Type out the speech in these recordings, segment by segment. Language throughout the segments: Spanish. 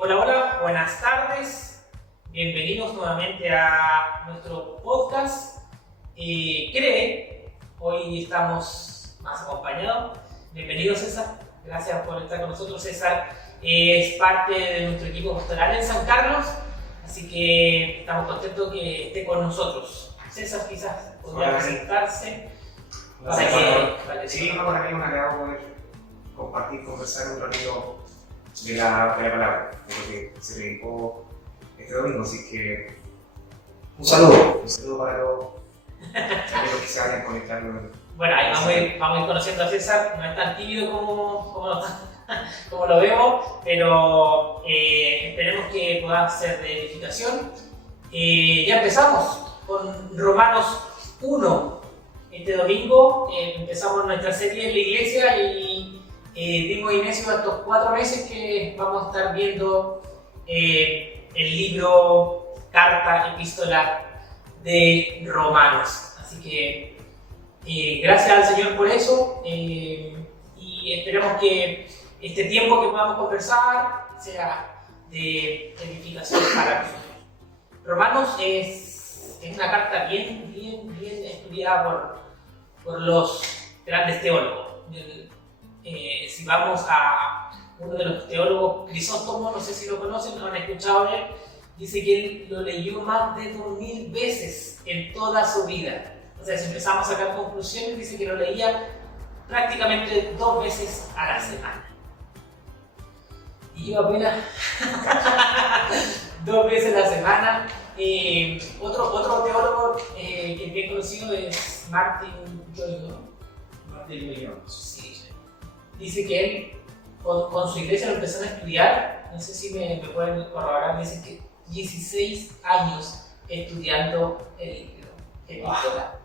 Hola, buenas tardes. Bienvenidos nuevamente a nuestro podcast. Hoy estamos más acompañados. Bienvenido, César. Gracias por estar con nosotros. César es parte de nuestro equipo pastoral en San Carlos, así que estamos contentos que esté con nosotros. César, quizás podría presentarse. Sí, para mí es un agrado poder compartir, conversar un ratito de la palabra, de lo que se predicó este domingo, así que un saludo para todos aquellos que se vayan conectando. Bueno, ahí vamos a ir conociendo a César, no es tan tímido como lo vemos, pero esperemos que pueda ser de edificación. Ya empezamos con Romanos 1. Este domingo empezamos nuestra serie en la iglesia y dimos inicio a estos 4 meses que vamos a estar viendo el libro, carta, epístola de Romanos. Así que gracias al Señor por eso y esperemos que este tiempo que podamos conversar sea de edificación para nosotros. Romanos es una carta bien estudiada por los grandes teólogos. Si vamos a uno de los teólogos, Crisóstomo, no sé si lo conocen, lo han escuchado de él, dice que él lo leyó más de 2000 veces en toda su vida. O sea, si empezamos a sacar conclusiones, dice que lo leía prácticamente 2 veces a la semana. Y yo apenas 2 veces a la semana. Otro teólogo que es bien conocido es Martin Lloyd. Sí. Dice que él con su iglesia lo empezaron a estudiar, no sé si me pueden corroborar, me dicen que 16 años estudiando el libro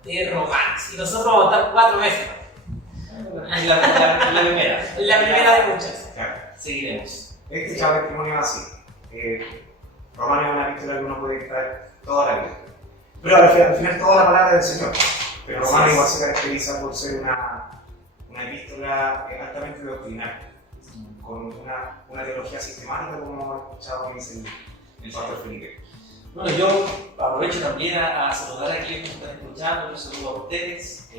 de Romanos. Y nosotros vamos a estar 4 meses. La primera de muchas. Claro. Seguiremos. Este testimonio es así. Romanos es una epístola que uno puede estar toda la vida. Pero al final toda la palabra del Señor. Pero Romanos igual se caracteriza por ser una epístola altamente doctrinal, con una teología sistemática, como hemos escuchado que dice el pastor Felipe. Bueno, yo aprovecho también a saludar a quienes nos están escuchando, yo saludo a ustedes,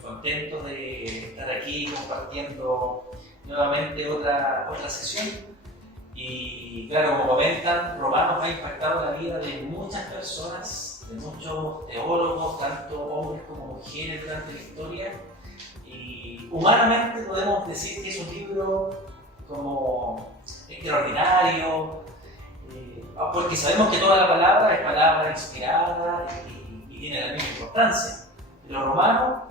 contentos de estar aquí compartiendo nuevamente otra sesión. Y claro, como comentan, Romanos ha impactado la vida de muchas personas, de muchos teólogos, tanto hombres como mujeres durante la historia. Y humanamente podemos decir que es un libro como extraordinario, porque sabemos que toda la palabra es palabra inspirada y tiene la misma importancia. Pero Romano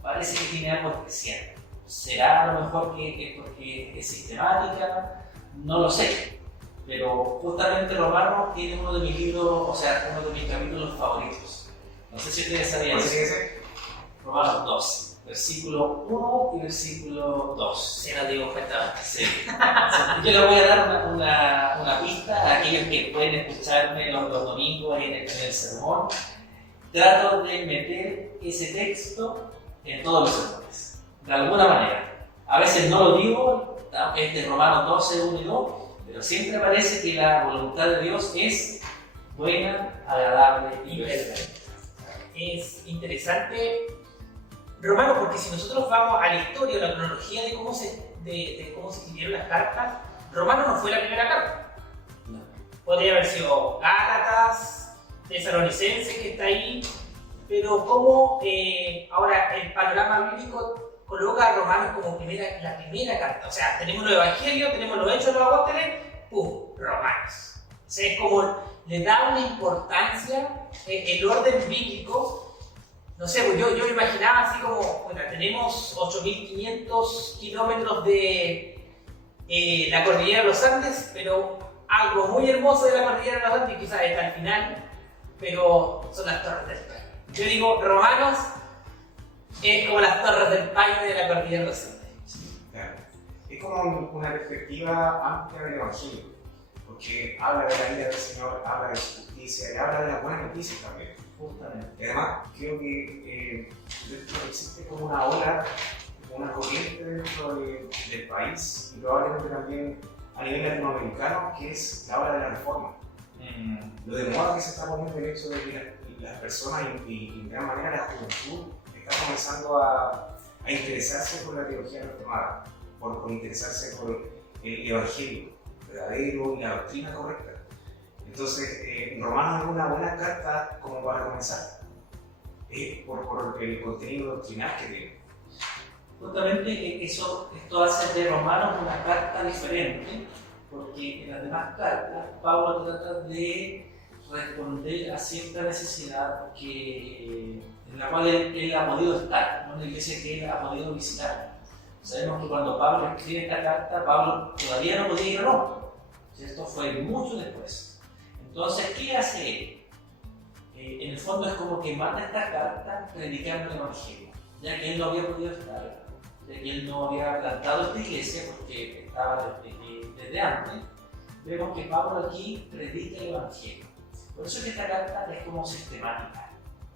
parece que tiene algo especial. ¿Será a lo mejor que es porque es sistemática? No lo sé. Pero justamente Romano tiene uno de mis libros, o sea, uno de mis capítulos favoritos. No sé si ustedes sabían eso. Romanos 2. Versículo 1 y versículo 2. Se nos dio cuenta. Sí. Yo les voy a dar una pista a aquellos que pueden escucharme los domingos en el sermón. Trato de meter ese texto en todos los sermones, de alguna manera. A veces no lo digo, este Romanos 12, 1 y 2, pero siempre parece que la voluntad de Dios es buena, agradable y perfecta. Es interesante Romano, porque si nosotros vamos a la historia o la cronología de cómo se escribieron las cartas, Romano no fue la primera carta. No. Podría haber sido Gálatas, Tesalonicenses, que está ahí, pero como ahora el panorama bíblico coloca a Romanos como la primera carta. O sea, tenemos los evangelios, tenemos los hechos de los apóstoles, ¡pum! Romanos. O sea, es como le da una importancia el orden bíblico. No sé, pues yo me imaginaba así como, bueno, tenemos 8.500 kilómetros de la cordillera de los Andes, pero algo muy hermoso de la cordillera de los Andes, quizás está al final, pero son las Torres del Paine. Yo digo, Romanos es como las Torres del Paine de la cordillera de los Andes. Claro. Es como una perspectiva amplia del Evangelio, porque habla de la vida del Señor, habla de su justicia y habla de las buenas noticias también. Justamente. Y además, creo que existe como una ola, una corriente dentro del país y probablemente también a nivel latinoamericano, que es la hora de la reforma. Lo de moda que se está poniendo el hecho de que las personas y en gran manera la juventud está comenzando a interesarse por la teología reformada, por interesarse por el evangelio verdadero y la doctrina correcta. Entonces, Romanos es una buena carta como para comenzar, por el contenido doctrinal que tiene. Justamente esto hace de Romanos una carta diferente, porque en las demás cartas Pablo trata de responder a cierta necesidad en la cual él ha podido estar, en una iglesia que él ha podido visitar. Sabemos que cuando Pablo escribe esta carta, Pablo todavía no podía ir a Roma. Esto fue mucho después. Entonces, ¿qué hace él? En el fondo es como que manda esta carta predicando el Evangelio, ya que él no había podido estar, ya que él no había plantado esta iglesia porque estaba desde antes. Vemos que Pablo aquí predica el Evangelio. Por eso es que esta carta es como sistemática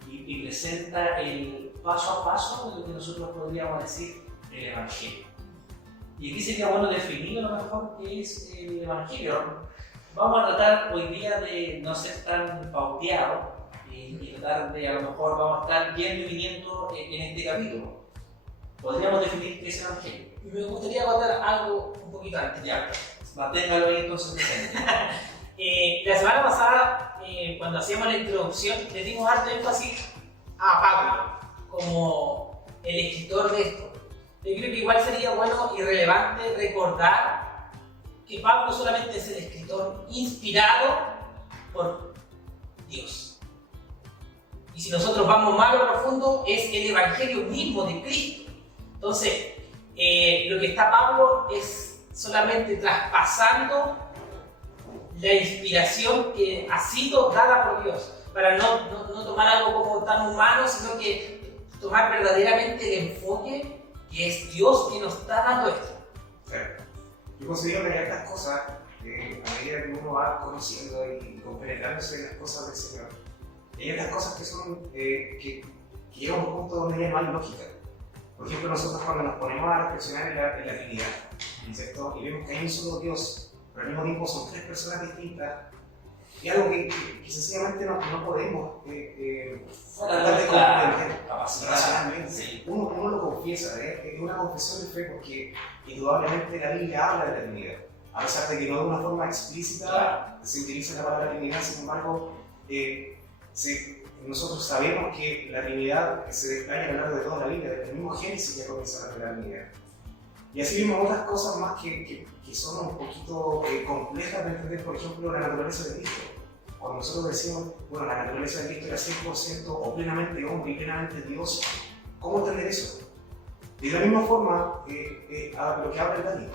y presenta el paso a paso de lo que nosotros podríamos decir el Evangelio. Y aquí sería bueno definir a lo mejor qué es el Evangelio. Vamos a tratar hoy día de no ser tan pauteados y tratar de, a lo mejor vamos a estar yendo y viniendo en este capítulo. Podríamos definir qué es el Evangelio. Y me gustaría contar algo un poquito antes. Ya, manténgalo ahí entonces presente. La semana pasada, cuando hacíamos la introducción, le dimos harto énfasis a Pablo como el escritor de esto. Yo creo que igual sería bueno y relevante recordar que Pablo solamente es el escritor inspirado por Dios. Y si nosotros vamos más a lo profundo, es el Evangelio mismo de Cristo. Entonces, lo que está Pablo es solamente traspasando la inspiración que ha sido dada por Dios, para no tomar algo como tan humano, sino que tomar verdaderamente el enfoque que es Dios que nos está dando esto. Claro. Yo considero que hay estas cosas, a medida que uno va conociendo y compenetrándose en las cosas del Señor, hay estas cosas que son, que llegan a un punto donde ya no hay lógica. Por ejemplo, nosotros cuando nos ponemos a reflexionar en la Trinidad, ¿cierto? Y vemos que hay un solo Dios, pero al mismo tiempo son tres personas distintas, y algo que sencillamente no podemos tratar de comprender racionalmente. Sí. Uno lo confiesa, es una confesión de fe porque indudablemente la Biblia habla de la Trinidad. A pesar de que no de una forma explícita se utiliza la palabra Trinidad, sin embargo, nosotros sabemos que la Trinidad se desplaya a lo largo de toda la Biblia, desde el mismo Génesis ya comienza a hablar de la Trinidad. Y así vimos otras cosas más que son un poquito complejas de entender, por ejemplo, la naturaleza de Cristo. Cuando nosotros decimos, bueno, la naturaleza de Cristo era 100% o plenamente hombre y plenamente Dios, ¿cómo entender eso? De la misma forma, lo que habla el Dani,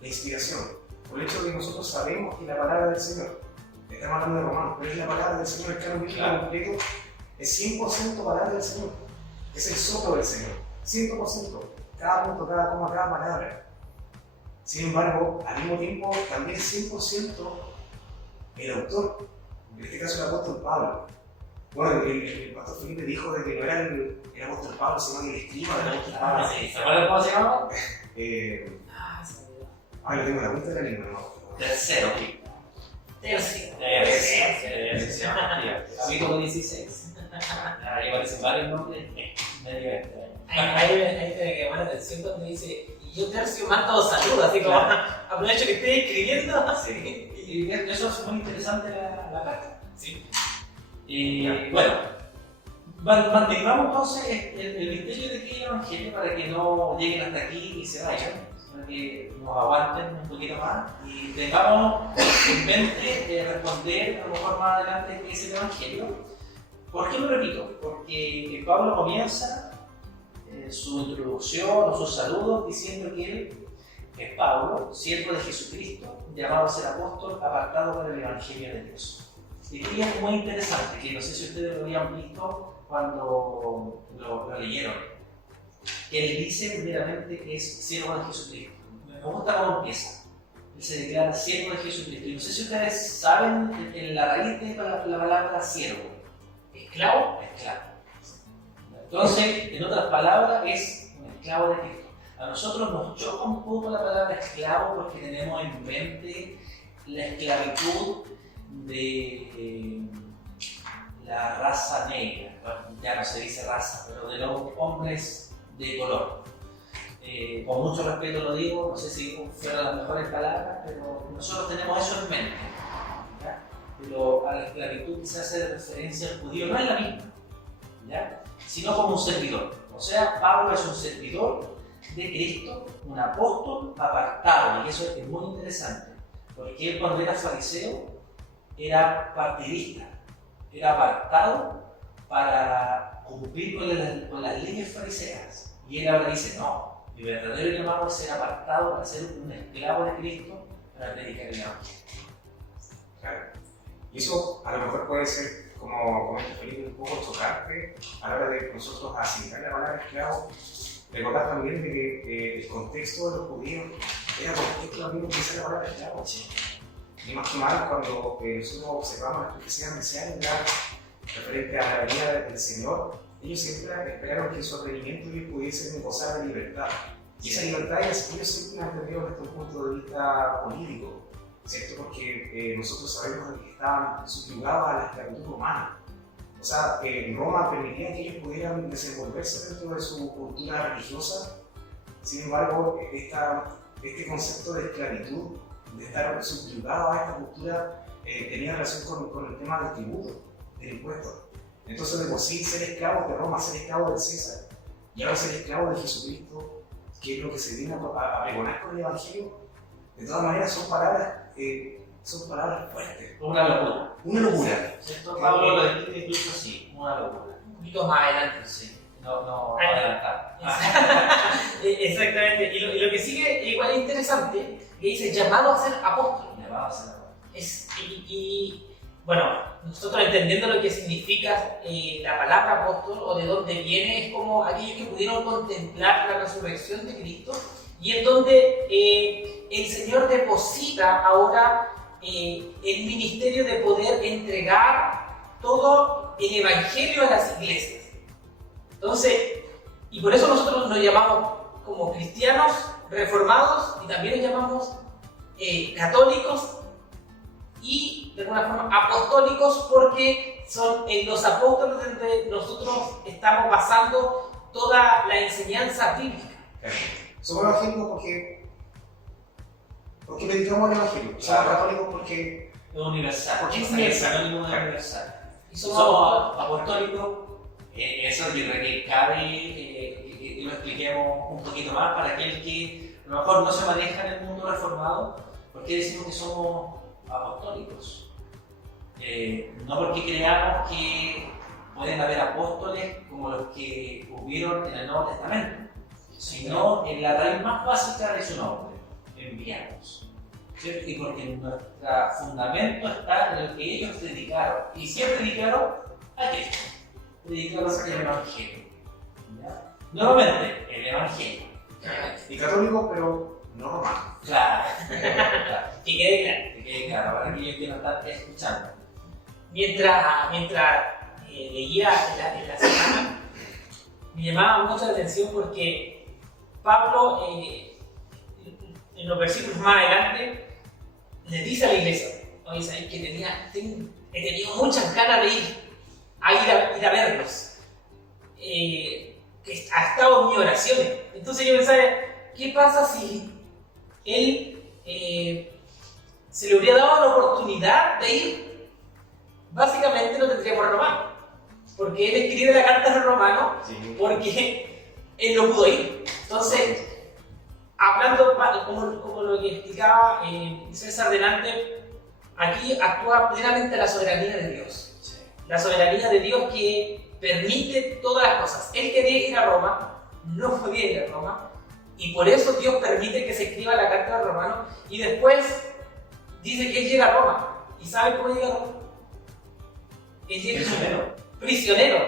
la inspiración, por el hecho de que nosotros sabemos que la palabra del Señor, estamos hablando de Romanos, pero es la palabra del Señor, el canon bíblico completo, es 100% palabra del Señor, es el soplo del Señor, 100%, cada punto, cada coma, cada palabra. Sin embargo, al mismo tiempo, también es 100% el autor, en este caso el apóstol Pablo. Bueno, el pastor Felipe dijo de que no era el apóstol Pablo, sino que el escriba del apóstol Pablo. ¿Se acuerdan cómo se llamaba? Lo tengo en la punta de la lengua, ¿no? Tercero. Capítulo 16. Ahí aparecen varios nombres. Medio extraño. Ahí me llamó la atención cuando dice, y yo tercio mando saludos, así como aprovecho que estoy escribiendo. Sí. Y eso es muy interesante la carta. Sí. Y bueno, mantengamos entonces el misterio de que es el Evangelio para que no lleguen hasta aquí y se vayan, para que nos aguanten un poquito más y tengamos en mente responder a lo mejor más adelante qué es el Evangelio. ¿Por qué lo repito? Porque Pablo comienza su introducción o sus saludos diciendo que él es Pablo, siervo de Jesucristo, llamado a ser apóstol, apartado para el Evangelio de Dios. Y aquí es muy interesante, que no sé si ustedes lo habían visto cuando lo leyeron, que él dice primeramente que es siervo de Jesucristo. Me gusta cómo empieza. Él se declara siervo de Jesucristo. Y no sé si ustedes saben en la raíz de la palabra siervo. ¿Esclavo? Esclavo. Entonces, en otras palabras, es un esclavo de Cristo. A nosotros nos choca un poco la palabra esclavo porque tenemos en mente la esclavitud de la raza negra, bueno, ya no se dice raza, pero de los hombres de color. Con mucho respeto lo digo, no sé si fueron las mejores palabras, pero nosotros tenemos eso en mente. ¿Ya? Pero a la esclavitud que se hace referencia al judío no es la misma, ¿ya? Sino como un servidor. O sea, Pablo es un servidor de Cristo, un apóstol apartado, y eso es muy interesante, porque él cuando era fariseo era partidista, era apartado para cumplir con las leyes fariseas, y él ahora dice, no, mi verdadero llamado es ser apartado para ser un esclavo de Cristo para predicar el evangelio. Claro. Y eso a lo mejor puede ser, como comenta Felipe, un poco chocante a la hora de nosotros asimilar la palabra esclavo. Recordar también de que el contexto de los judíos era contexto lo mismo que dice la palabra esclavo. Ni más que mal cuando nosotros observamos las profecías mesiánicas referente a la venida del Señor, ellos siempre esperaron que su advenimiento ellos pudiesen gozar de libertad. Y esa libertad ellos siempre la han entendido desde un punto de vista político, ¿cierto? Porque nosotros sabemos que estaban subyugados a la esclavitud romana. O sea, Roma permitía que ellos pudieran desenvolverse dentro de su cultura religiosa. Sin embargo, este concepto de esclavitud, de estar subyugado a esta cultura, tenía relación con el tema del tributo, del impuesto. Entonces, de por sí, ser esclavo de Roma, ser esclavo de César, y ahora ser esclavo de Jesucristo, que es lo que se viene a pregonar con el Evangelio, de todas maneras son palabras fuertes. Una locura. Una locura. ¿Cierto? Pablo lo describe incluso así, una locura. Un poquito más adelante. Sí, no adelantar. Exactamente. Y lo que sigue igual es interesante, que dice llamado a ser apóstol. Llamado a ser apóstol. Bueno, nosotros entendiendo lo que significa la palabra apóstol o de dónde viene, es como aquellos que pudieron contemplar la resurrección de Cristo y en donde el Señor deposita ahora el ministerio de poder entregar todo el evangelio a las iglesias. Entonces, y por eso nosotros nos llamamos como cristianos reformados y también nos llamamos católicos y de alguna forma apostólicos, porque son en los apóstoles donde nosotros estamos basando toda la enseñanza bíblica. Somos evangélicos porque predicamos el evangelio. Somos católicos porque es universal. Porque es universal. universal. Y somos apostólicos. Eso yo creo que cabe que lo expliquemos un poquito más para aquel que a lo mejor no se maneja en el mundo reformado. ¿Por qué decimos que somos apostólicos? No porque creamos que pueden haber apóstoles como los que hubieron en el Nuevo Testamento, sino en la raíz más básica de su nombre, enviados. ¿Cierto? Y porque nuestro fundamento está en lo que ellos predicaron. ¿Y quién predicaron? A Cristo. Predicaron el Evangelio. ¿Ya? Nuevamente, el Evangelio. y católicos, pero no romanos. Claro, claro. Que quede claro. Que quede claro para aquellos que nos están escuchando. Mientras leía en la semana, me llamaba mucho la atención porque Pablo, en los versículos más adelante, le dice a la iglesia: oye, ¿sabes que he tenido muchas ganas de ir a verlos? Que ha estado en mi oración. Entonces yo pensaba, ¿qué pasa si él se le hubiera dado la oportunidad de ir? Básicamente no tendría por romano, porque él escribe la carta a los romanos porque él no pudo ir. Entonces, hablando como lo que explicaba César delante, aquí actúa plenamente la soberanía de Dios. Sí. La soberanía de Dios que permite todas las cosas. Él quería ir a Roma, no podía ir a Roma, y por eso Dios permite que se escriba la carta a los romanos, y después dice que él llega a Roma. ¿Y sabe cómo llega a Roma? Él llega prisionero.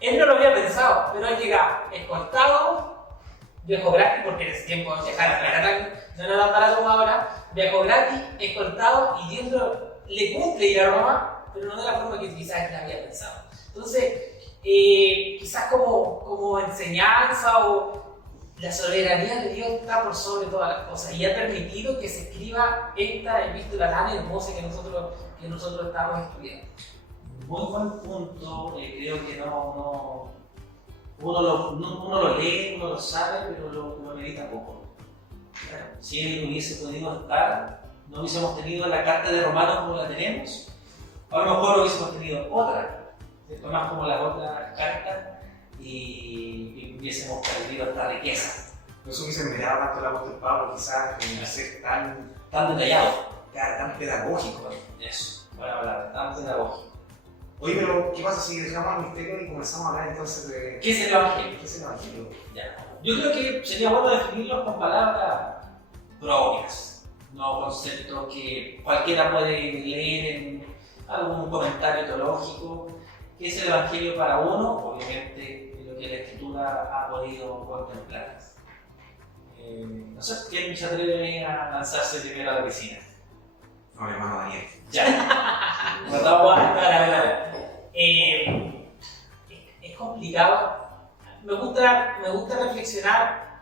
Él no lo había pensado, pero él llega escoltado, viajó gratis, porque en ese tiempo viajar no era tan barato como ahora, viajó gratis, escoltado, y Dios le cumple ir a Roma, pero no de la forma que quizás él había pensado. Entonces, quizás como enseñanza o la soberanía de Dios está por sobre todas las cosas y ha permitido que se escriba esta epístola tan hermosa que nosotros estamos estudiando. Muy buen punto, creo que uno lo lee, uno lo sabe, pero lo medita poco. Si él hubiese podido estar, no hubiésemos tenido la carta de Romanos como la tenemos, a lo mejor hubiésemos tenido otra, ¿cierto? Más como las otras cartas y hubiésemos perdido esta riqueza. No se hubiese mirado tanto el apóstol Pablo, quizás en ser Tan detallado. tan pedagógico. Eso, buena palabra, tan pedagógico. Oye, pero ¿qué pasa si dejamos el misterio y comenzamos a hablar entonces de ¿Qué es el Evangelio? qué es el Evangelio? Ya. Yo creo que sería bueno definirlo con palabras propias, no conceptos que cualquiera puede leer en algún comentario teológico. ¿Qué es el Evangelio para uno? Obviamente lo que la Escritura ha podido contemplar. No sé, ¿quién se atreve a lanzarse primero a la piscina? No, mi hermano Daniel. Ya. Es complicado. Me gusta reflexionar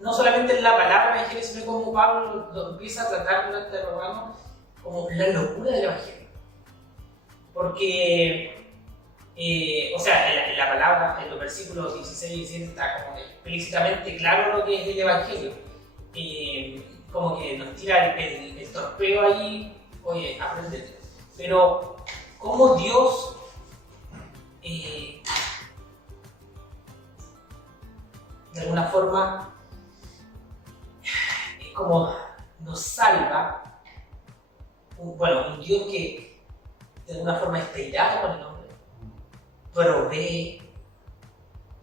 no solamente en la palabra evangelio, sino como Pablo lo empieza a tratar durante el Romano como la locura del evangelio. Porque, en la palabra, en los versículos 16 y 17 está como explícitamente claro lo que es el evangelio. Como que nos tira el torpeo ahí, oye, aprendete. Pero, ¿cómo Dios de alguna forma es como nos salva? Un Dios que de alguna forma está irado con el hombre, provee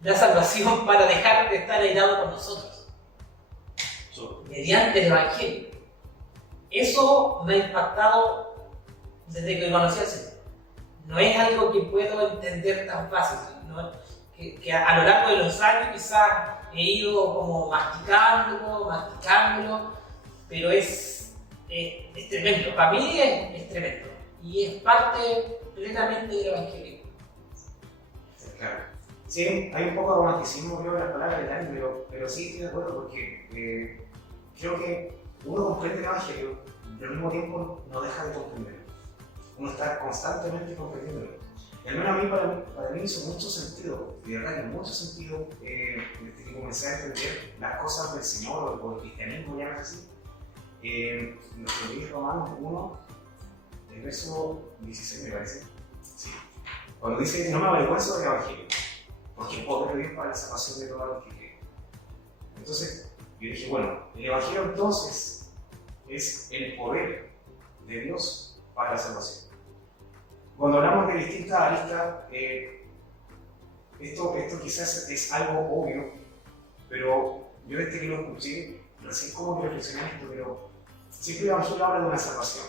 la salvación para dejar de estar airado con nosotros mediante el Evangelio. Eso me ha impactado desde que conocí al Señor. No es algo que puedo entender tan fácil, ¿no? que a lo largo de los años quizás he ido como masticándolo, pero es tremendo. Para mí es tremendo y es parte plenamente del Evangelio. Claro. Sí, hay un poco de romanticismo, creo, en las palabras de Dani, pero sí estoy de acuerdo porque creo que uno comprende el Evangelio, pero al mismo tiempo no deja de comprenderlo. Uno está constantemente comprendiéndolo. Y al menos a mí, para mí hizo mucho sentido, de verdad que mucho sentido, desde que comencé a entender las cosas del Señor o el cristianismo, ya no es así. Lo que dice Romanos 1, el verso 16 me parece. Sí. Cuando dice, no me avergüenzo del Evangelio, porque es poder de Dios para la salvación de todos los que creen. Entonces, yo dije, bueno, el Evangelio entonces es el poder de Dios para la salvación. Cuando hablamos de distintas aristas, esto quizás es algo obvio, pero yo desde que lo escuché, recién como que reflexioné esto, pero siempre el Evangelio habla de una salvación.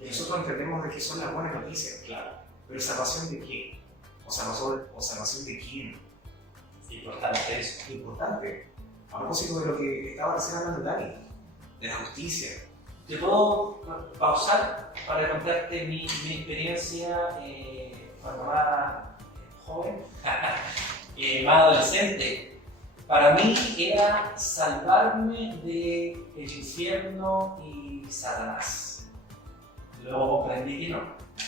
Y nosotros entendemos de que son las buenas noticias, claro. Pero ¿salvación de qué? ¿O salvación de quién? Importante eso. Importante. A propósito de lo que estaba recién hablando Dani, de la justicia. ¿Te puedo pausar para contarte mi experiencia cuando más joven, más adolescente? Para mí era salvarme del infierno y Satanás. Luego comprendí que no,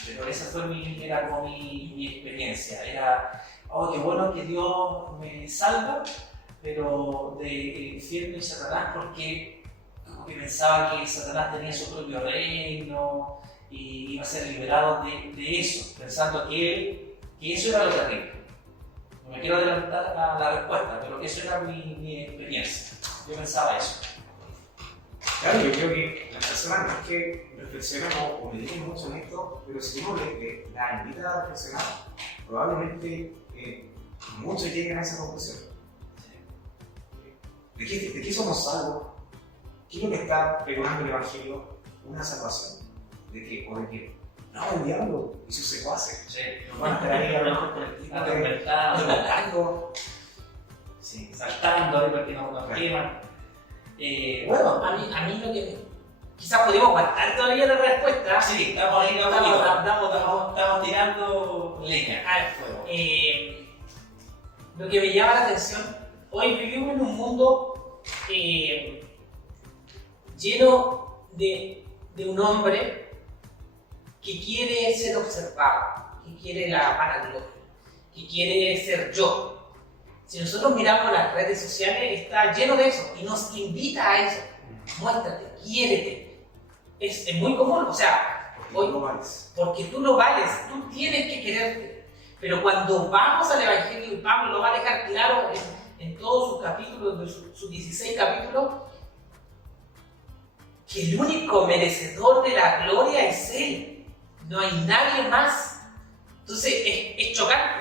pero esa fue era como mi experiencia. Era, oh, qué bueno que Dios me salva, pero del infierno y Satanás, porque pensaba que Satanás tenía su propio reino y iba a ser liberado de eso, pensando que eso era lo terrible. No me quiero adelantar a la respuesta, pero eso era mi experiencia. Yo pensaba eso. Claro, yo creo que las personas no es que reflexionan o mediten mucho en esto, pero si uno la invita a reflexionar, probablemente muchos lleguen a esa conclusión. ¿De qué somos salvos? ¿Qué es lo que está pregonando el Evangelio? Una salvación. ¿De qué? ¿O de qué? No, el diablo y sus secuaces. Sí. Nos van a estar ahí a lo mejor con el tipo atormentando. Sí, saltando ahí para que no nos queman. Bueno, a mí lo que quizás podemos aguantar todavía la respuesta. Sí, estamos ahí, estamos tirando leña al fuego. lo que me llama la atención, hoy vivimos en un mundo lleno de un hombre que quiere ser observado, que quiere la vanagloria, que quiere ser yo. Si nosotros miramos las redes sociales, está lleno de eso y nos invita a eso. Muéstrate, quiérete. Es muy común, o sea, Porque tú lo vales. porque tú lo vales, tú tienes que quererte. Pero cuando vamos al Evangelio, y Pablo lo va a dejar claro en todos sus capítulos, sus 16 capítulos, que el único merecedor de la gloria es Él. No hay nadie más. Entonces es chocante.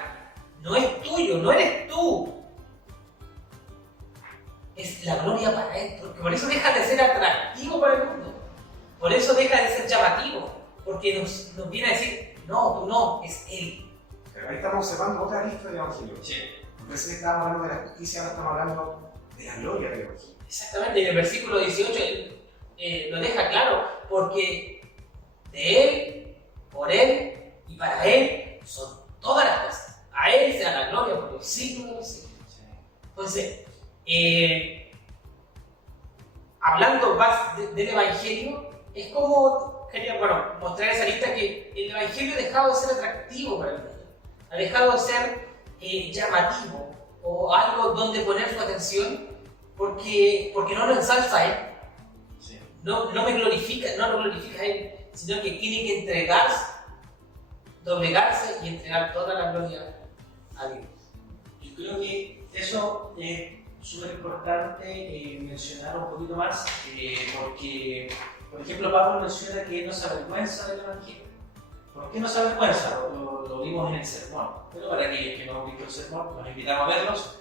No es tuyo, no eres tú. Es la gloria para Él. Porque por eso deja de ser atractivo para el mundo. Por eso deja de ser llamativo. Porque nos viene a decir, no, tú no, es Él. Pero ahí estamos observando otra lista del Evangelio. Sí. Entonces estábamos hablando de la justicia, ahora estamos hablando de la gloria del Evangelio. Exactamente, en el versículo 18 él lo deja claro. Porque de Él, por Él y para Él son todas las cosas. A Él sea la gloria por los siglos de los siglos. Entonces, hablando más del Evangelio, es como quería mostrar esa lista que el Evangelio ha dejado de ser atractivo para el mundo, ha dejado de ser llamativo o algo donde poner su atención porque no lo ensalza a Él, Sí. no lo glorifica a Él, sino que tiene que entregarse, doblegarse y entregar toda la gloria a Dios. Yo creo que eso es súper importante mencionar un poquito más, porque, por ejemplo, Pablo menciona que él no se avergüenza del Evangelio. ¿Por qué no se avergüenza? Lo vimos en el sermón, pero para aquellos que no han visto el sermón, los invitamos a verlos.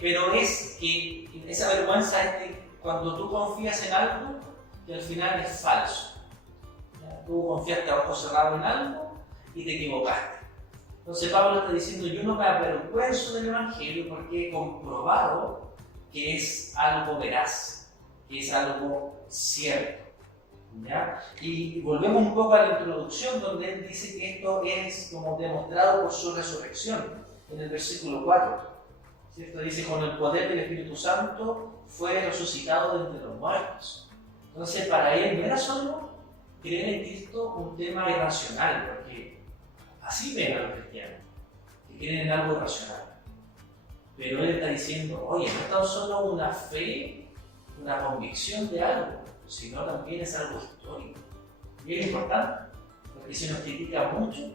Pero es que esa vergüenza es de cuando tú confías en algo que al final es falso. ¿Ya? Tú confiaste a ojos cerrados en algo y te equivocaste. Entonces Pablo está diciendo, yo no me avergüenzo del Evangelio porque he comprobado que es algo veraz, que es algo cierto. ¿Ya? Y volvemos un poco a la introducción donde él dice que esto es como demostrado por su resurrección, en el versículo 4. ¿Cierto? Dice, con el poder del Espíritu Santo fue resucitado de entre los muertos. Entonces para él no era solo creer en Cristo un tema irracional, porque así ven a los cristianos, que creen en algo irracional. Pero él está diciendo, oye, no es tan solo una fe, una convicción de algo, sino también es algo histórico. Y es importante, porque se nos critica mucho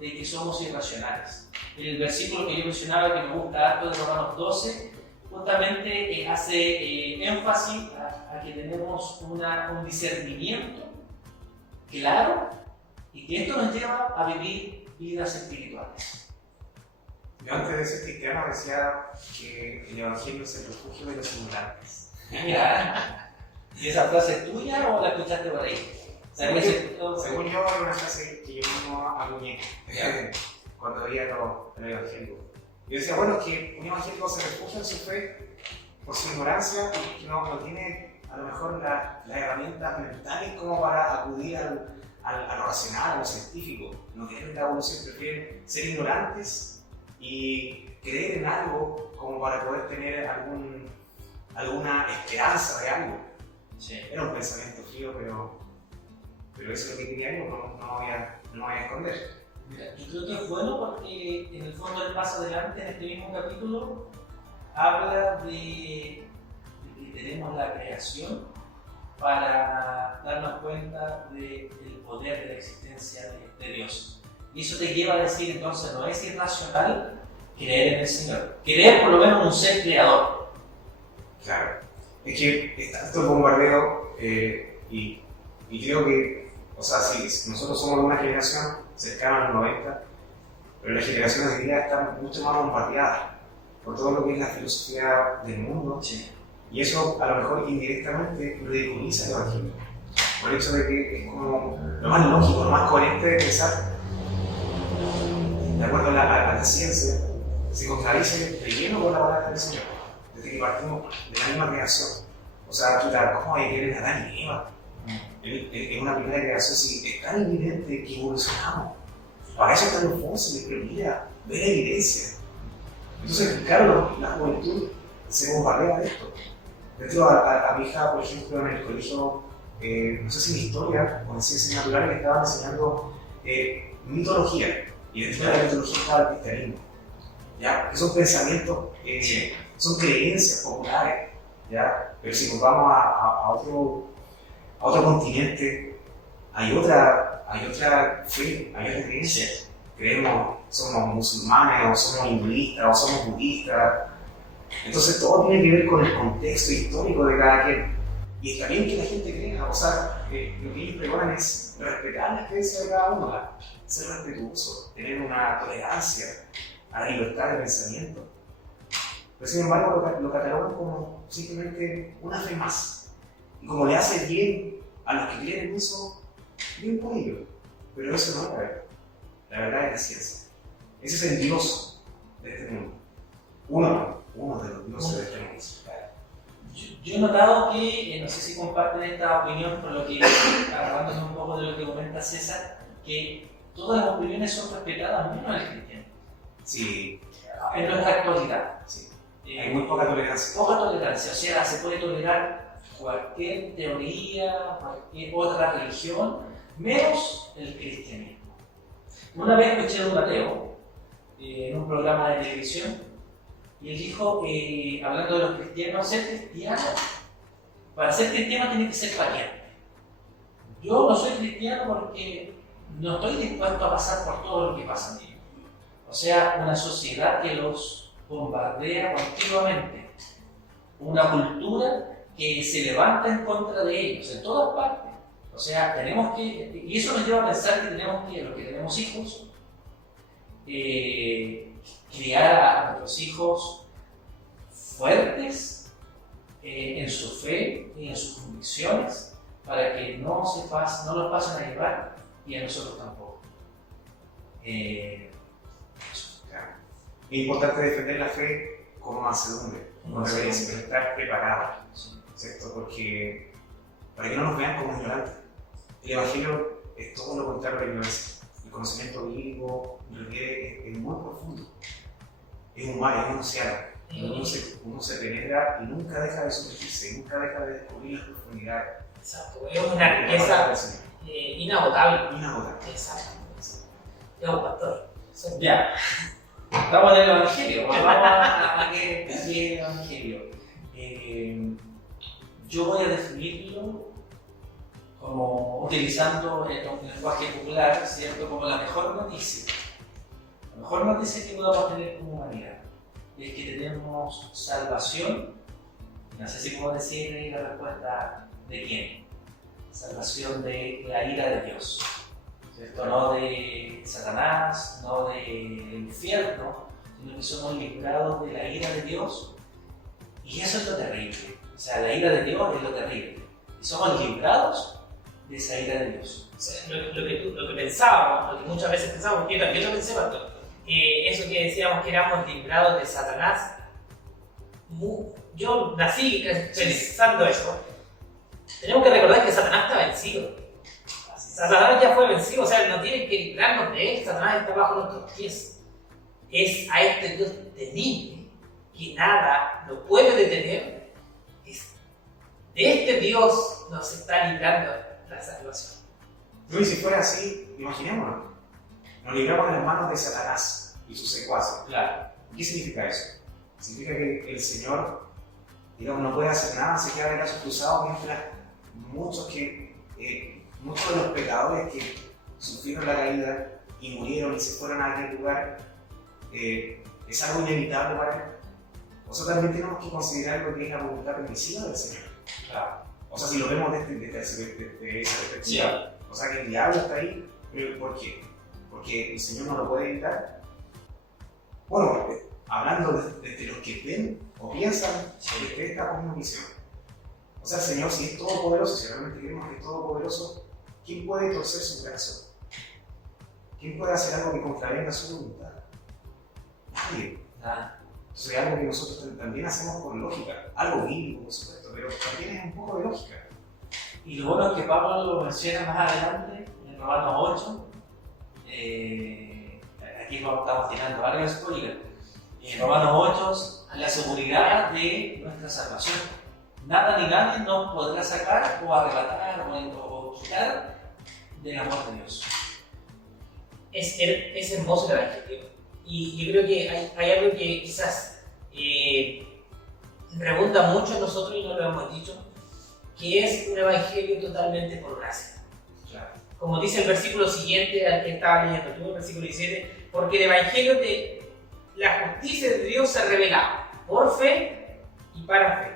de que somos irracionales. En el versículo que yo mencionaba, que me gusta harto, de Romanos 12, justamente hace énfasis a que tenemos un discernimiento claro y que esto nos lleva a vivir vidas espirituales. Yo antes de ser cristiano decía que el Evangelio es el refugio de los ignorantes. Mira, ¿y esa frase es tuya o la escuchaste por ahí? Según yo, era una frase que yo mismo acuñé cuando veía el Evangelio. Yo decía, bueno, que un evangélico se refugia en su fe por su ignorancia y que no tiene a lo mejor las herramientas mentales como para acudir a lo racional, a lo científico. No quieren la evolución, prefieren ser ignorantes y creer en algo como para poder tener alguna esperanza de algo. Sí. Era un pensamiento frío, pero eso es lo que quería yo, no voy a esconder. Mira, yo creo que es bueno porque en el fondo él más adelante en este mismo capítulo habla de que tenemos la creación para darnos cuenta del poder de la existencia de Dios. Y eso te lleva a decir entonces no es irracional creer en el Señor, creer por lo menos en un ser creador. Claro, es que está todo el bombardeo y creo que, o sea, si nosotros somos de una generación cercana a los 90, pero las generaciones de hoy día están mucho más bombardeadas por todo lo que es la filosofía del mundo. Sí. Y eso a lo mejor indirectamente ridiculiza el Evangelio. Por el hecho de que es como lo más lógico, lo más coherente de pensar, de acuerdo a la ciencia, se contradice de lleno con la palabra del Señor, desde que partimos de la misma creación. O sea, ¿cómo hay que ver en Adán y Eva? En una primera creación, si es tan evidente que evolucionamos. Para eso están los fósiles, pero mira, ve la evidencia. Entonces, claro, la juventud se bombardea de esto. De hecho, a mi hija, por ejemplo, en el colegio, no sé si en historia o en ciencias naturales, le estaban enseñando mitología. Y dentro de la mitología estaba el cristianismo. ¿Ya? Que son pensamientos, son creencias populares. ¿Ya? Pero si nos vamos a otro continente, hay otra fe, hay otra creencia. Creemos, somos musulmanes, o somos hinduistas, o somos budistas. Entonces todo tiene que ver con el contexto histórico de cada quien. Y está bien que la gente crea, o sea, lo que ellos pregonan es respetar las creencias de cada uno, ser respetuoso, tener una tolerancia a la libertad de pensamiento. Pero sin embargo lo catalogan como simplemente una fe más. Y como le hace bien a los que creen en eso, bien por ellos. Pero eso no es la verdad. La verdad es la ciencia. Ese es el Dios de este mundo. Uno de los dioses de este mundo. Yo he notado que, no sé si comparten esta opinión, por lo que, agarrándome un poco de lo que comenta César, que todas las opiniones son respetadas, menos el cristiano. Sí. En nuestra actualidad. Sí. Hay muy poca tolerancia. Poca tolerancia, o sea, se puede tolerar cualquier teoría, cualquier otra religión, menos el cristianismo. Una vez escuché a un ateo en un programa de televisión y él dijo, hablando de los cristianos, para ser cristiano tiene que ser paciente. Yo no soy cristiano porque no estoy dispuesto a pasar por todo lo que pasa en mí. O sea, una sociedad que los bombardea continuamente, una cultura que se levanta en contra de ellos, en todas partes. O sea, tenemos que, y eso nos lleva a pensar que tenemos que, los que tenemos hijos, criar a nuestros hijos fuertes en su fe y en sus convicciones para que no los pasen a llevar y a nosotros tampoco. Claro. Es importante defender la fe como mansedumbre, como reverencia, pero estar preparado, ¿cierto? Porque para que no nos vean como ignorantes. El Evangelio es todo lo contrario a la ignorancia. El conocimiento bíblico es muy profundo. Es un mar, es un océano. Uno se penetra y nunca deja de sumergirse, nunca deja de descubrir las profundidades. Exacto, es una riqueza inagotable. Inagotable. Exacto. Es un pastor. Ya. Estamos en el Evangelio. Vamos a qué Evangelio. Yo voy a definirlo como utilizando un lenguaje popular, ¿cierto? Como la mejor noticia. La mejor noticia que podamos tener como humanidad es que tenemos salvación. No sé si puedo decir la respuesta de quién. Salvación de la ira de Dios, ¿cierto? No de Satanás, no del infierno, sino que somos librados de la ira de Dios. Y eso es lo terrible. O sea, la ira de Dios es lo terrible. Y somos librados de esa ira de Dios. O sea, lo que pensábamos, lo que muchas veces pensábamos, que yo también lo pensé, pastor, eso que decíamos que éramos librados de Satanás, yo nací pensando eso. Tenemos que recordar que Satanás está vencido. Satanás ya fue vencido, o sea, no tienen que librarnos de él, Satanás está bajo nuestros pies. Es a este Dios temible que nada lo puede detener. De este Dios nos está librando la salvación. Y si fuera así, imaginémonos. Nos libramos de las manos de Satanás y sus secuaces. Claro. ¿Qué significa eso? Significa que el Señor, digamos, no puede hacer nada, se queda de brazos cruzados mientras muchos de los pecadores que sufrieron la caída y murieron y se fueron a aquel lugar, es algo inevitable para él. O sea, también tenemos que considerar lo que es la voluntad permisiva del Señor. Claro. O sea, si lo vemos desde esa perspectiva. Sí. O sea, que el diablo está ahí, pero ¿por qué? Porque el Señor no lo puede evitar. Bueno, hablando desde los que ven o piensan desde esta misma visión. O sea, el Señor, si es todopoderoso, si realmente creemos que es todopoderoso, ¿quién puede torcer su corazón? ¿Quién puede hacer algo que contravenga su voluntad? Nadie. Nada. Entonces es algo que nosotros también hacemos con lógica, algo bíblico, por supuesto, pero también es un poco de lógica. Y lo bueno es que Pablo lo menciona más adelante, en Romanos 8. Aquí estamos tirando varios spoilers. Romanos 8, la seguridad de nuestra salvación. Nada ni nadie nos podrá sacar o arrebatar o quitar del amor de Dios. Es hermoso el Evangelio. Y yo creo que hay algo que quizás rebunda mucho en nosotros y no lo hemos dicho, que es un Evangelio totalmente por gracia. Claro. Como dice el versículo siguiente al que estaba leyendo tú, el versículo 17, porque el Evangelio de la justicia de Dios se revela por fe y para fe.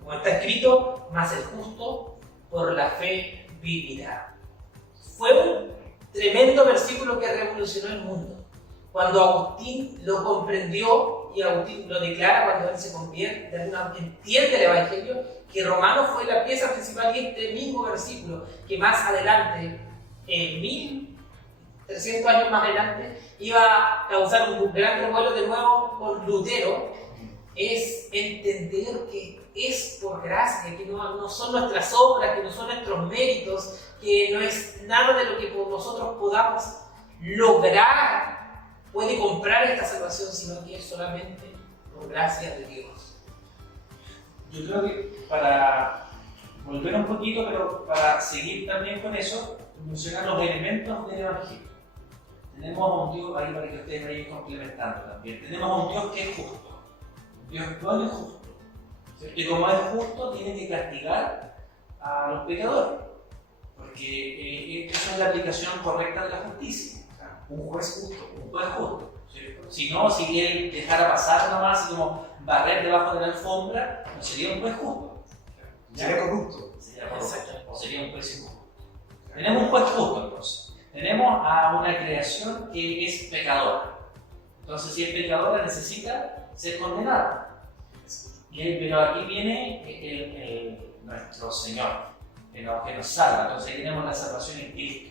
Como está escrito, mas el justo por la fe vivirá. Fue un tremendo versículo que revolucionó el mundo. Cuando Agustín lo comprendió y Agustín lo declara cuando él se convierte, entiende el Evangelio, que Romanos fue la pieza principal y este mismo versículo, que más adelante, 1300 años más adelante, iba a causar un gran revuelo de nuevo con Lutero, es entender que es por gracia, que no son nuestras obras, que no son nuestros méritos, que no es nada de lo que nosotros podamos lograr, puede comprar esta salvación, sino que es solamente por gracia de Dios. Yo creo que para volver un poquito, pero para seguir también con eso, mencionar los elementos del Evangelio. Tenemos a un Dios, ahí para que ustedes vayan complementando también, tenemos a un Dios que es justo. Dios no es justo. ¿Cierto? Y como es justo, tiene que castigar a los pecadores. Porque esa es la aplicación correcta de la justicia. O sea, Un juez justo. un juez justo. ¿Cierto? Si no, si él dejara pasar nomás, así como barrer debajo de la alfombra, no sería un juez justo. Sería corrupto. Sería corrupto, o sería un juez injusto. Tenemos un juez justo entonces. Tenemos a una creación que es pecadora. Entonces, si es pecadora, necesita ser condenada. Pero aquí viene nuestro Señor, que nos salva. Entonces, ahí tenemos la salvación en Cristo.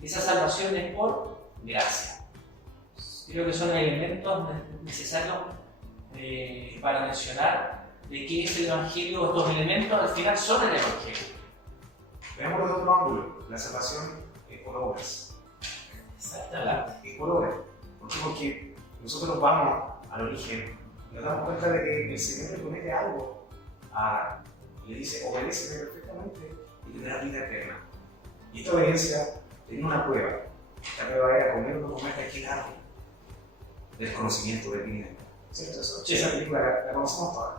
Esa salvación es por gracia. Creo que son elementos necesarios para mencionar de qué es el Evangelio. Estos elementos al final son el Evangelio. Veámoslo de otro ángulo. La salvación es por obras. Exactamente. Es por obras. ¿Por qué? Porque nosotros vamos al origen y nos damos cuenta de que el Señor le promete algo a Adán. Y le dice, obedéceme perfectamente y tendrás vida eterna. Y esta obediencia tenía una prueba. La prueba era comer o no comer de aquel árbol del conocimiento del bien y del mal. ¿Cierto? Sí. Esa película la conocemos todas.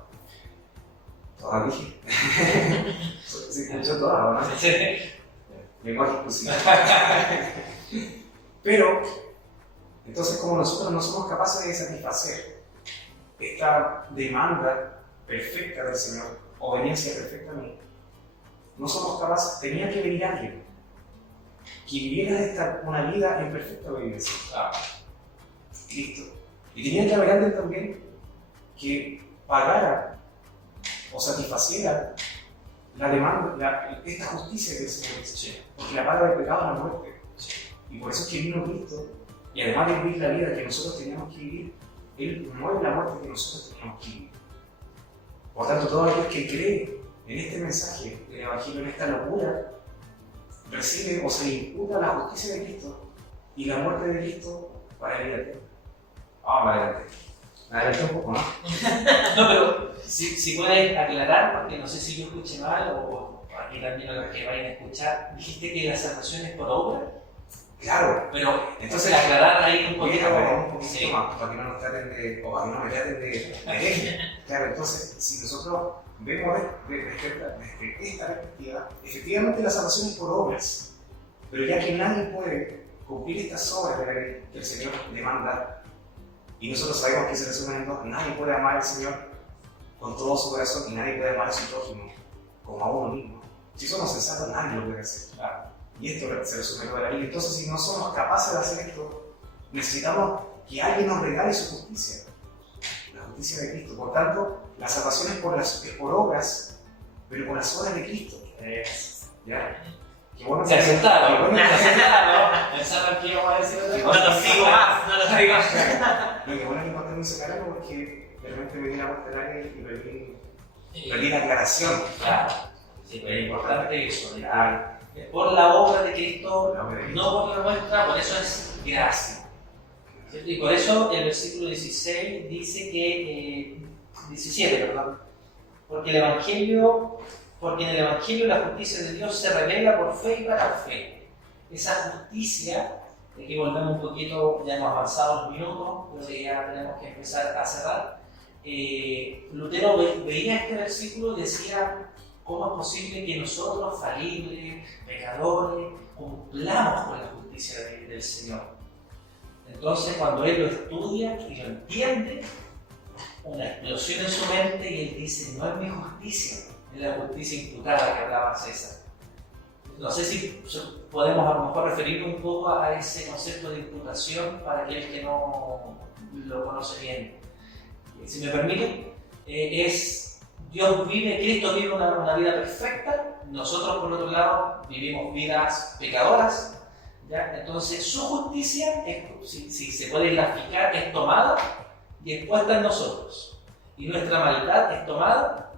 Todas dije. Se escuchó toda, ¿no? Sí. Lenguaje inclusivo. Pero, entonces, como nosotros no somos capaces de satisfacer esta demanda perfecta del Señor, obediencia perfecta a mí, no somos capaces, tenía que venir alguien que viviera una vida en perfecta obediencia. Cristo. Y tenía que haber alguien también que pagara o satisfaciera la demanda, esta justicia que el Señor dice, porque la paga del pecado es la muerte. Y por eso es que vino Cristo, y además de vivir la vida que nosotros teníamos que vivir, Él muere la muerte que nosotros teníamos que vivir. Por tanto, todo aquel que cree en este mensaje del Evangelio, en esta locura, recibe o se le imputa la justicia de Cristo y la muerte de Cristo para el vida eterna. Vamos adelante. Adelante un poco, ¿no? No, pero si puedes aclarar, porque no sé si yo escuché mal o aquí también los que vayan a escuchar, dijiste que la salvación es por obra. Claro. Pero Entonces, aclarar ahí un voy poquito. a aclarar un poquito Sí. más para que no nos traten de, o para que no me traten de hereje. Claro, entonces, si nosotros vemos desde esta perspectiva, efectivamente la salvación es por obras, pero ya que nadie puede cumplir estas obras de la ley que el Señor demanda, y nosotros sabemos que se resumen en dos: nadie puede amar al Señor con todo su corazón y nadie puede amar a su prójimo como a uno mismo. Si somos sensatos, nadie lo puede hacer. Y esto se resume en toda la Biblia. Entonces, si no somos capaces de hacer esto, necesitamos que alguien nos regale su justicia, la justicia de Cristo. Por tanto, la salvación es por obras, pero por las obras de Cristo. ¿Ya? Qué bueno Se asustaron. qué bueno que- Pensaban que íbamos a decir otra No cosa. los sigo más, no los sigo más. Lo que bueno es que encontré ese canal porque realmente me di la vuelta al área y perdí la aclaración. Claro. Sí, pero es importante eso. De Ah, que es por la obra de Cristo, la obra de Cristo. no por la nuestra, por eso es gracia. ¿Cierto? Y por eso el versículo 16 dice que, 17, perdón, porque en el Evangelio la justicia de Dios se revela por fe y para fe. Esa justicia, de que volvemos un poquito, ya hemos avanzado los minutos, pero ya tenemos que empezar a cerrar. Lutero veía este versículo y decía, ¿cómo es posible que nosotros, falibles, pecadores, cumplamos con la justicia del Señor? Entonces, cuando él lo estudia y lo entiende, una explosión en su mente y él dice, no es mi justicia, es la justicia imputada que hablaba César. No sé si podemos a lo mejor referirnos un poco a ese concepto de imputación para aquel que no lo conoce bien. Si me permite, Cristo vive una vida perfecta, nosotros por otro lado vivimos vidas pecadoras. ¿Ya? Entonces su justicia, si se puede graficar, es tomada y expuesta en nosotros. Y nuestra maldad es tomada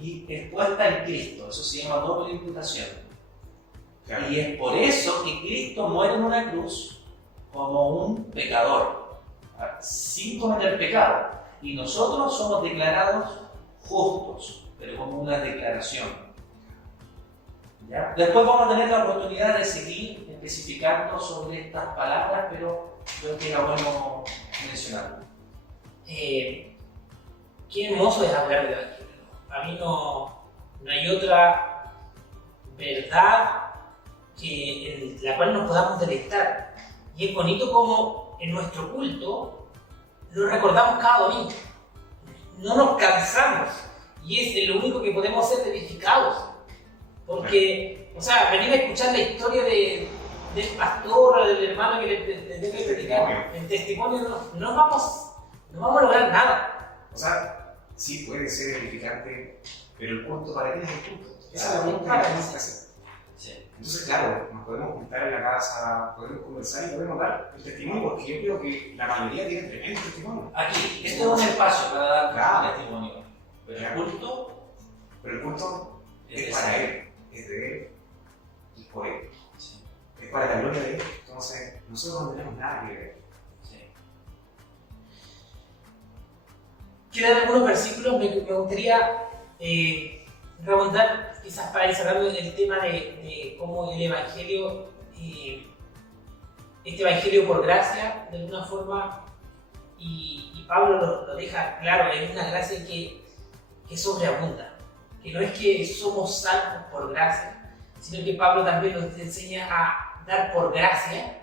y expuesta en Cristo. Eso se llama doble imputación. Claro. Y es por eso que Cristo muere en una cruz como un pecador, sin cometer pecado. Y nosotros somos declarados justos, pero como una declaración. ¿Ya? Después vamos a tener la oportunidad de seguir especificando sobre estas palabras, pero creo que era bueno mencionarlo. Qué hermoso es hablar de Evangelio. A mí no hay otra verdad en la cual nos podamos deleitar. Y es bonito como en nuestro culto lo recordamos cada domingo. No nos cansamos. Y es lo único que podemos ser edificados. Porque, o sea, venir a escuchar la historia del pastor o del hermano que le debe predicar, el testimonio, no vamos a lograr nada. O sea, sí puede ser edificante, pero el culto para ti es el culto. Esa es la pregunta que tenemos que hacer. Sí. Entonces, claro, nos podemos juntar en la casa, podemos conversar y podemos dar el testimonio, porque yo creo que la mayoría tiene tremendo testimonio. Aquí, este es un espacio para dar Claro. testimonio, pero el culto Pero el culto es para él, es de él y por él. Sí. Es para la gloria de él. Entonces, nosotros no tenemos nada que ver. Sí. Quedan algunos versículos, me gustaría remontar, quizás para ir cerrando el tema de cómo el Evangelio, este Evangelio por gracia, de alguna forma, y Pablo lo deja claro, es una gracia que sobreabunda, que no es que somos salvos por gracia, sino que Pablo también nos enseña a dar por gracia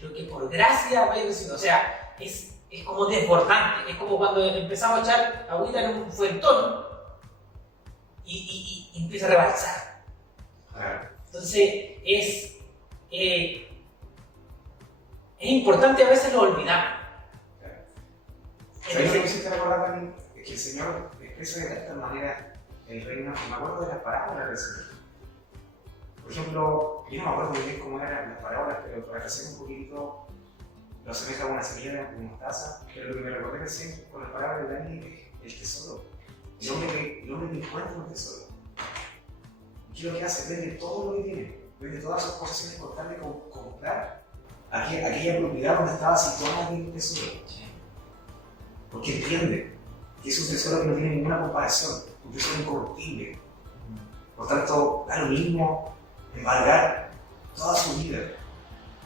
lo que por gracia va recibiendo. O sea, es como desbordante, es como cuando empezamos a echar agüita en un fuentón y empieza a rebalsar. Claro. Entonces, es importante, a veces lo olvidamos. ¿Sabes lo que me hiciste recordar también? Es que el Señor expresa de esta manera el reino, y me acuerdo de las parábolas del Señor. Por ejemplo, yo no me acuerdo muy bien cómo eran las parábolas, pero para hacer un poquito, lo asemeja a una semilla de mostaza, pero lo que me recordé recién con las parábolas de Dani es el tesoro. El hombre que encuentra un tesoro. ¿Y qué es lo que hace? Vende todo lo que tiene, vende todas sus posesiones por tal de comprar aquella propiedad donde estaba situada aquel tesoro. Porque entiende que es un tesoro que no tiene ninguna comparación, un tesoro incorruptible. Por tanto, da lo mismo embargar toda su vida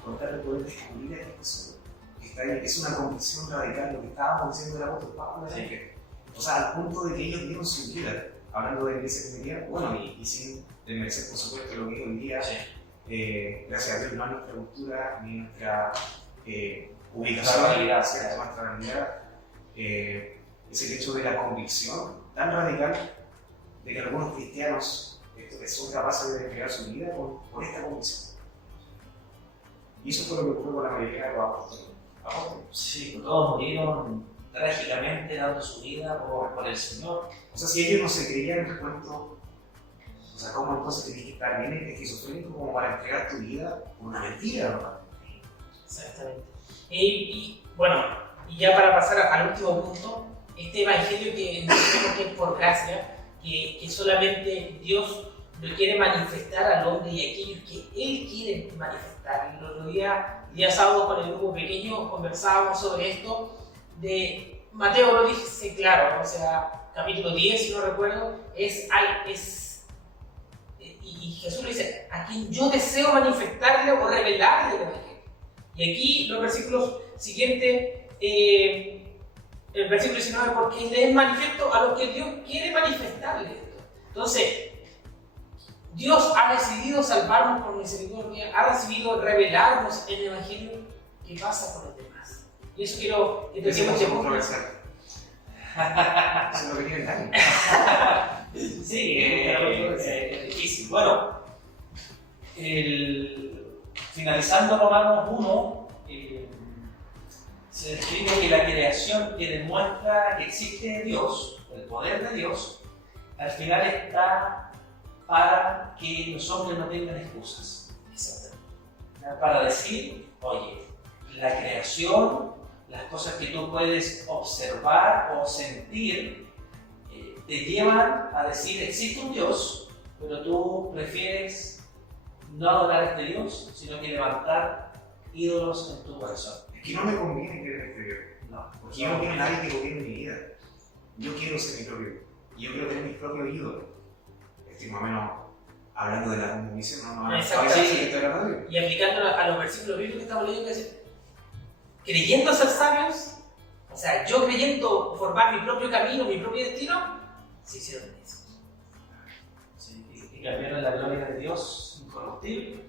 con tal de poder descubrir este tesoro. Es una convicción radical, lo que estábamos diciendo del apóstol Pablo. Sí. O sea, al punto de que ellos dieron su vida, hablando de la iglesia comunitaria, bueno, y sin desmerecer, por supuesto, lo que hoy día, gracias a Dios, no es nuestra cultura ni nuestra ubicación, realidad, nuestra realidad. Es el hecho de la convicción tan radical de que algunos cristianos son capaces de entregar su vida por esta convicción. Y eso fue lo que ocurrió con la mayoría de los apóstoles. Sí, todos murieron trágicamente dando su vida por el Señor. O sea, si ellos no se creían el cuento, o sea, ¿cómo entonces tenías que estar bien esquizofrénico como para entregar tu vida por una mentira, ¿verdad? Exactamente. Y bueno, y ya para pasar al último punto, este evangelio que entendemos que es por gracia, que solamente Dios lo quiere manifestar al hombre y aquello que Él quiere manifestar. Y los días sábados con el grupo pequeño conversábamos sobre esto. Mateo lo dice claro, o sea, capítulo 10, si no recuerdo, y Jesús le dice, a quien yo deseo manifestarle o revelarle el Evangelio. Y aquí los versículos siguientes, el versículo 19, porque le es manifiesto a lo que Dios quiere manifestarle esto. Entonces, Dios ha decidido salvarnos por misericordia, ha decidido revelarnos el Evangelio. ¿Qué pasa con los demás? Y eso quiero que Decimos tengamos que controversial. Eso es lo que quieren dar. Sí, es difícil. Bueno, finalizando Romanos 1, se describe que la creación que demuestra que existe Dios, el poder de Dios, al final está para que los hombres no tengan excusas. Para decir, oye, la creación, las cosas que tú puedes observar o sentir, te llevan a decir, existe un Dios, pero tú prefieres no adorar a este Dios, sino que levantar ídolos en tu corazón. Es que no me conviene creer en este Dios. No, Porque yo no quiero a nadie que gobierne mi vida. Yo quiero ser mi propio Dios. Yo quiero tener mis propios ídolos. Estoy más o menos hablando de la cosmovisión, no Exactamente. Y aplicando a los versículos bíblicos que estamos leyendo, que dice, creyendo ser sabios, o sea, yo creyendo formar mi propio camino, mi propio destino, se hicieron eso. Sí, y cambiaron la gloria de Dios incorruptible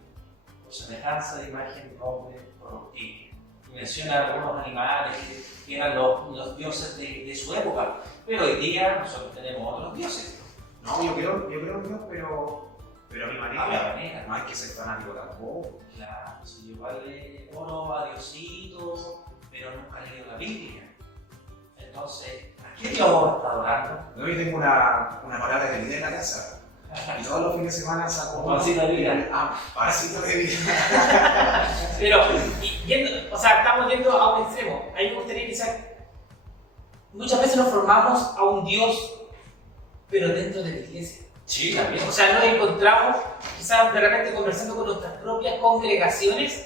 por semejanza de imagen de hombre corruptible. Y menciona algunos animales que eran los dioses de su época, pero hoy día nosotros tenemos otros dioses. No, yo creo en Dios, pero a mi manera. A mi manera. No hay que ser fanático tampoco. Claro, si yo igual le oro a Diosito, pero nunca he leído la Biblia. Entonces, ¿a qué Dios está adorando? No, yo tengo una palabra de vida en la casa. Y todos los fines de semana saco Un vasito de vida. Vasito de vida. Pero, estamos yendo a un extremo. A mí me gustaría quizás, muchas veces nos formamos a un Dios, pero dentro de la iglesia. Sí, también. O sea, nos encontramos, quizás de repente conversando con nuestras propias congregaciones,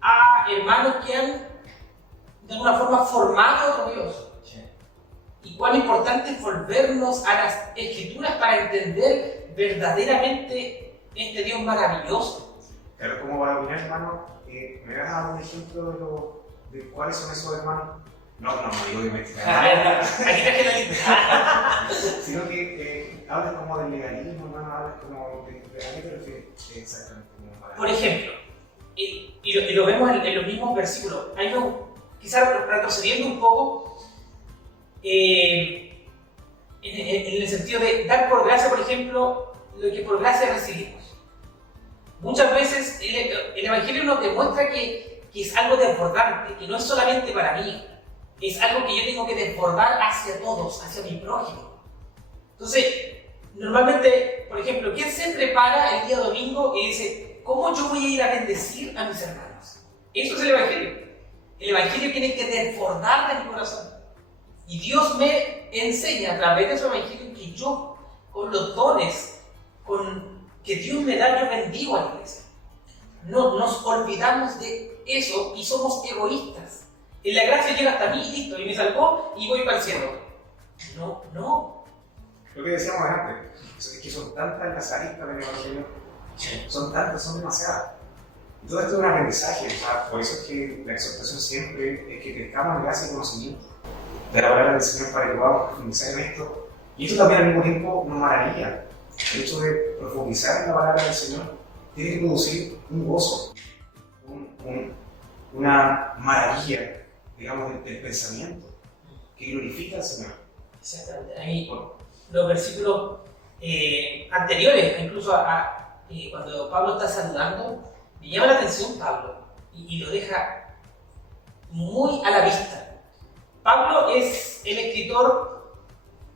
a hermanos que han de alguna forma formado otro Dios. Sí. Y cuán importante es volvernos a las Escrituras para entender verdaderamente este Dios maravilloso. Pero como para opinar, hermano, ¿me vas a dar un ejemplo de cuáles son esos hermanos? No, yo obviamente. Aquí traje la lista. Sino que hablas como del legalismo, hermano, hablas como de a qué te refieres exactamente. Por ejemplo, y lo vemos en los mismos versículos, hay quizás retrocediendo un poco, en el sentido de dar por gracia, por ejemplo, lo que por gracia recibimos. Muchas veces el Evangelio nos demuestra que es algo desbordante, que no es solamente para mí, es algo que yo tengo que desbordar hacia todos, hacia mi prójimo. Entonces, normalmente, por ejemplo, ¿quién se prepara el día domingo y dice, ¿cómo yo voy a ir a bendecir a mis hermanos? Eso es el Evangelio. El Evangelio tiene que desbordar de mi corazón. Y Dios me enseña a través de su Evangelio que yo, con los dones que Dios me da, yo bendigo a la iglesia. No nos olvidamos de eso y somos egoístas. En la gracia llega hasta mí y listo, y me salvó y voy para el cielo. No. Lo que decíamos antes, es que son tantas las aristas del Evangelio, son tantas, son demasiadas. Y todo esto es un aprendizaje, o sea, por eso es que la exhortación siempre es que crezcamos en gracia y conocimiento de la palabra del Señor para que podamos profundizar en esto. Y esto también al mismo tiempo nos maravilla. El hecho de profundizar en la palabra del Señor tiene que producir un gozo, una maravilla, digamos, del pensamiento que glorifica al Señor. Exactamente. Ahí, los versículos anteriores, incluso cuando Pablo está saludando, me llama la atención Pablo y lo deja muy a la vista. Pablo es el escritor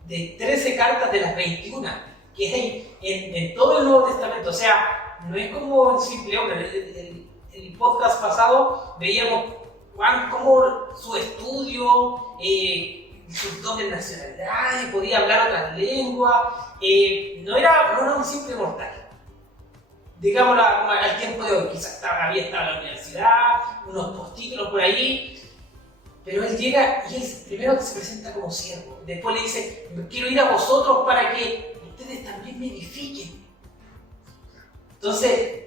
de 13 cartas de las 21 que hay en todo el Nuevo Testamento. O sea, no es como un simple hombre. El podcast pasado veíamos cómo su estudio, sus dobles nacionalidades, podía hablar otras lenguas, no era un simple mortal. digámoslo como al tiempo de hoy, quizás había estado en la universidad, unos postítulos por ahí, pero él llega y él primero se presenta como siervo, después le dice, quiero ir a vosotros para que ustedes también me edifiquen. Entonces,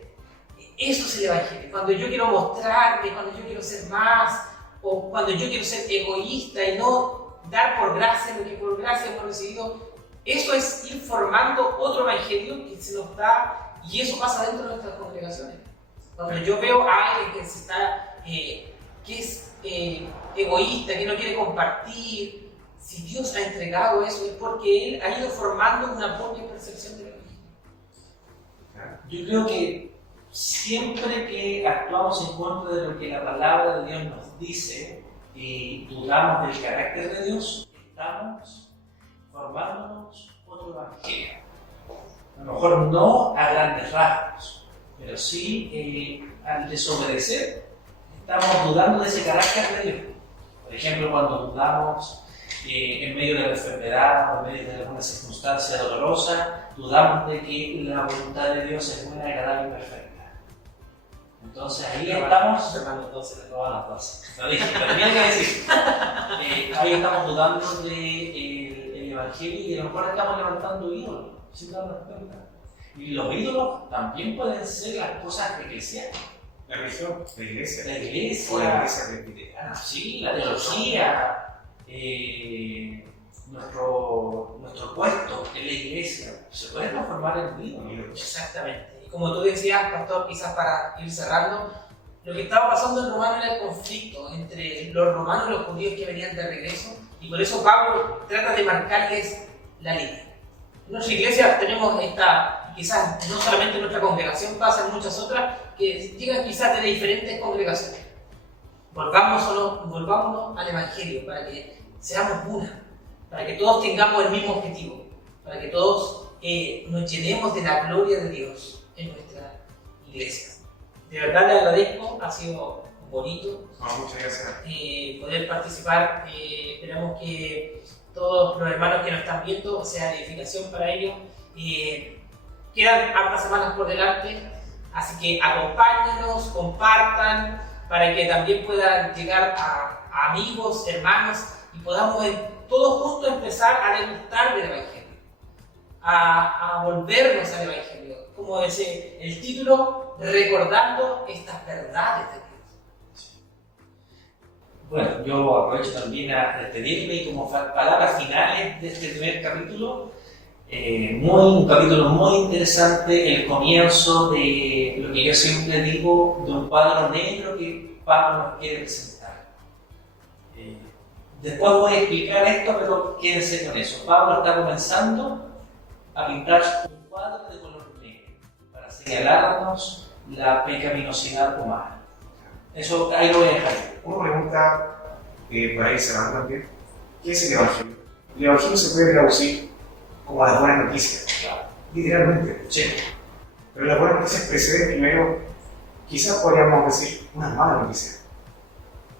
eso es el Evangelio, cuando yo quiero mostrarme, cuando yo quiero ser más, o cuando yo quiero ser egoísta y no dar por gracia lo que por gracia hemos recibido, eso es ir formando otro Evangelio que se nos da, y eso pasa dentro de nuestras congregaciones. Cuando yo veo a alguien que se está, que es egoísta, que no quiere compartir, si Dios ha entregado eso es porque Él ha ido formando una propia percepción del Evangelio. Yo creo que siempre que actuamos en contra de lo que la palabra de Dios nos dice y dudamos del carácter de Dios, estamos formándonos otro Evangelio. A lo mejor no a grandes rasgos, pero sí al desobedecer estamos dudando de ese carácter de Dios. Por ejemplo, cuando dudamos en medio de la enfermedad o en medio de alguna circunstancia dolorosa, dudamos de que la voluntad de Dios es buena, agradable y perfecta. Entonces ahí estamos, Hermanos 12, Romanos 12, lo dije, pero tenía que decir, ahí estamos dudando del Evangelio y a lo mejor estamos levantando ídolos, sin darnos cuenta. Y los ídolos también pueden ser las cosas eclesiásticas. La religión, la iglesia. La iglesia. O la iglesia presbiteriana. Sí, la teología. Nuestro puesto en la iglesia se puede transformar en ídolo. Exactamente. Y como tú decías, pastor, quizás para ir cerrando, lo que estaba pasando en Romano era el conflicto entre los romanos y los judíos que venían de regreso, y por eso Pablo trata de marcarles la línea. En nuestra iglesia tenemos esta, quizás no solamente en nuestra congregación, pasa en muchas otras, que llegan quizás de diferentes congregaciones. Volvámonos al Evangelio para que seamos una, para que todos tengamos el mismo objetivo, para que todos nos llenemos de la gloria de Dios en nuestra iglesia. De verdad le agradezco, ha sido bonito Muchas gracias. poder participar. Esperamos que todos los hermanos que nos están viendo sea edificación para ellos. Quedan hartas semanas por delante, así que acompáñenos, compartan, para que también puedan llegar a amigos, hermanos, y podamos todos juntos empezar a degustar del Evangelio, a volvernos al Evangelio, como dice el título, recordando estas verdades de Dios. Bueno, yo aprovecho también a despedirme y como palabras finales de este primer capítulo, un capítulo muy interesante, el comienzo de lo que yo siempre digo, de un cuadro negro que Pablo nos quiere presentar. Después voy a explicar esto, pero quédense con eso. Pablo está comenzando a pintar un cuadro de color negro para señalarnos la pecaminosidad humana. Eso ahí lo voy a dejar. Una pregunta para ir cerrando también. ¿Qué es el Evangelio? El Evangelio se puede traducir como las buenas noticias, literalmente. Sí. Pero las buenas noticias preceden primero, quizás podríamos decir, unas malas noticias.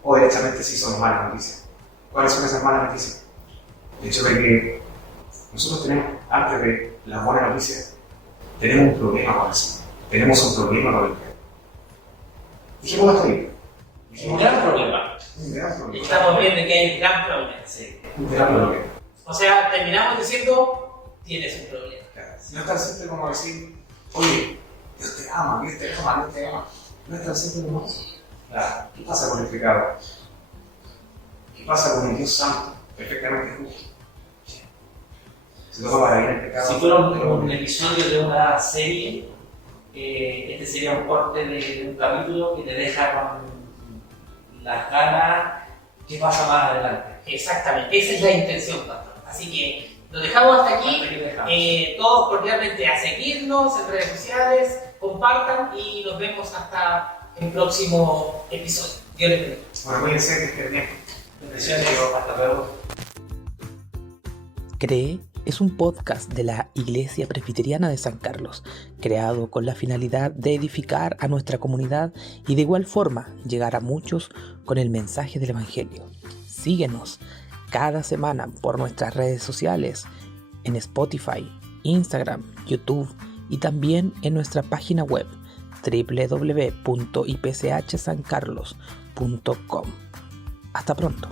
O derechamente sí son malas noticias. ¿Cuáles son esas malas noticias? El hecho de que nosotros tenemos, antes de las buenas noticias, tenemos un problema con eso. Tenemos un problema con el pecado. Dijimos hasta ahí. Un gran problema. Un gran problema. Estamos viendo que hay un gran problema. Sí. Un gran problema. O sea, terminamos diciendo, tienes un problema. Claro. No es tan simple como decir, oye, Dios te ama, Dios te ama, Dios te ama. No es tan simple como eso. Claro. ¿Qué pasa con el pecado? ¿Qué pasa con el Dios santo, perfectamente justo? Se toma para bien el pecado. Si fuera un episodio de una serie, este sería un corte de un capítulo que te deja con las ganas. ¿Qué pasa más adelante? Exactamente, esa es la intención, pastor. Así que lo dejamos hasta aquí. Todos cordialmente a seguirnos en redes sociales, compartan y nos vemos hasta el próximo episodio. Dios les bendiga. Bueno, cuídense, que estén bien. Bendiciones, hasta luego. CREE es un podcast de la Iglesia Presbiteriana de San Carlos, creado con la finalidad de edificar a nuestra comunidad y de igual forma llegar a muchos con el mensaje del Evangelio. Síguenos cada semana por nuestras redes sociales en Spotify, Instagram, YouTube y también en nuestra página web www.ipchsancarlos.com. Hasta pronto.